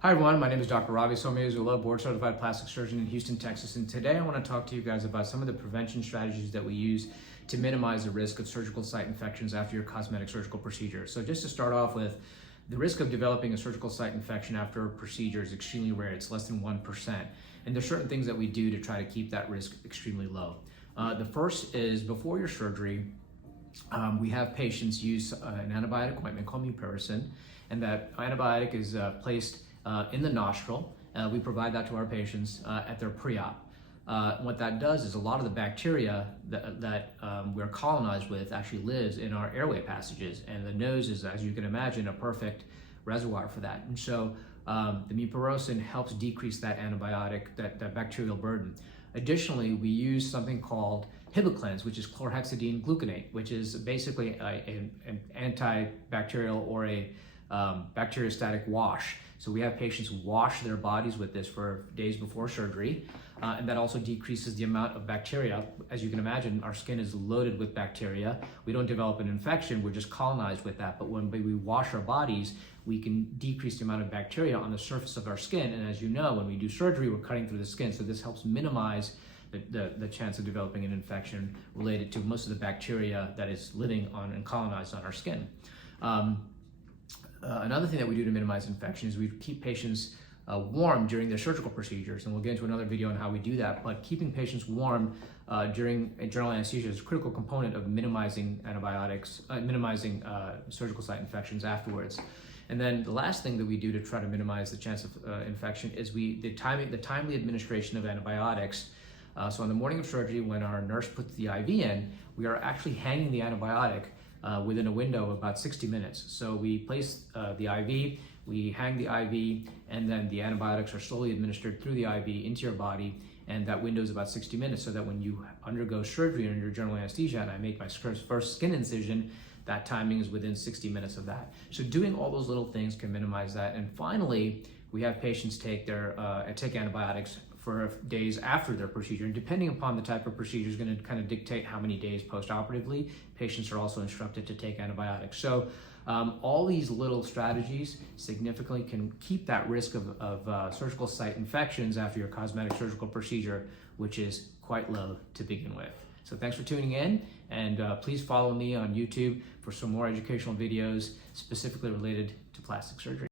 Hi everyone, my name is Dr. Ravi, board certified plastic surgeon in Houston, Texas, and today I want to talk to you guys about some of the prevention strategies that we use to minimize the risk of surgical site infections after your cosmetic surgical procedure. So just to start off with, the risk of developing a surgical site infection after a procedure is extremely rare. It's less than 1%. And there's certain things that we do to try to keep that risk extremely low. The first is before your surgery, we have patients use an antibiotic ointment called mupirocin, and that antibiotic is placed in the nostril. We provide that to our patients at their pre-op. What that does is a lot of the bacteria that we're colonized with actually lives in our airway passages, and the nose is, as you can imagine, a perfect reservoir for that. And so the mupirocin helps decrease that that bacterial burden. Additionally, we use something called Hibiclens, which is chlorhexidine gluconate, which is basically an antibacterial or a bacteriostatic wash. So we have patients wash their bodies with this for days before surgery, and that also decreases the amount of bacteria. As you can imagine, our skin is loaded with bacteria. We don't develop an infection, we're just colonized with that. But when we wash our bodies, we can decrease the amount of bacteria on the surface of our skin. And as you know, when we do surgery, we're cutting through the skin. So this helps minimize the chance of developing an infection related to most of the bacteria that is living on and colonized on our skin. Another thing that we do to minimize infection is we keep patients warm during their surgical procedures, and we'll get into another video on how we do that. But keeping patients warm during general anesthesia is a critical component of minimizing surgical site infections afterwards. And then the last thing that we do to try to minimize the chance of infection is the timely administration of antibiotics. So on the morning of surgery, when our nurse puts the IV in, we are actually hanging the antibiotic within a window of about 60 minutes. So we place the IV, we hang the IV, and then the antibiotics are slowly administered through the IV into your body, and that window is about 60 minutes, so that when you undergo surgery under general anesthesia and I make my first skin incision, that timing is within 60 minutes of that. So doing all those little things can minimize that. And finally, we have patients take antibiotics for days after their procedure, and depending upon the type of procedure is going to kind of dictate how many days post-operatively patients are also instructed to take antibiotics. So all these little strategies significantly can keep that risk of surgical site infections after your cosmetic surgical procedure, which is quite low to begin with. So thanks for tuning in, and please follow me on YouTube for some more educational videos specifically related to plastic surgery.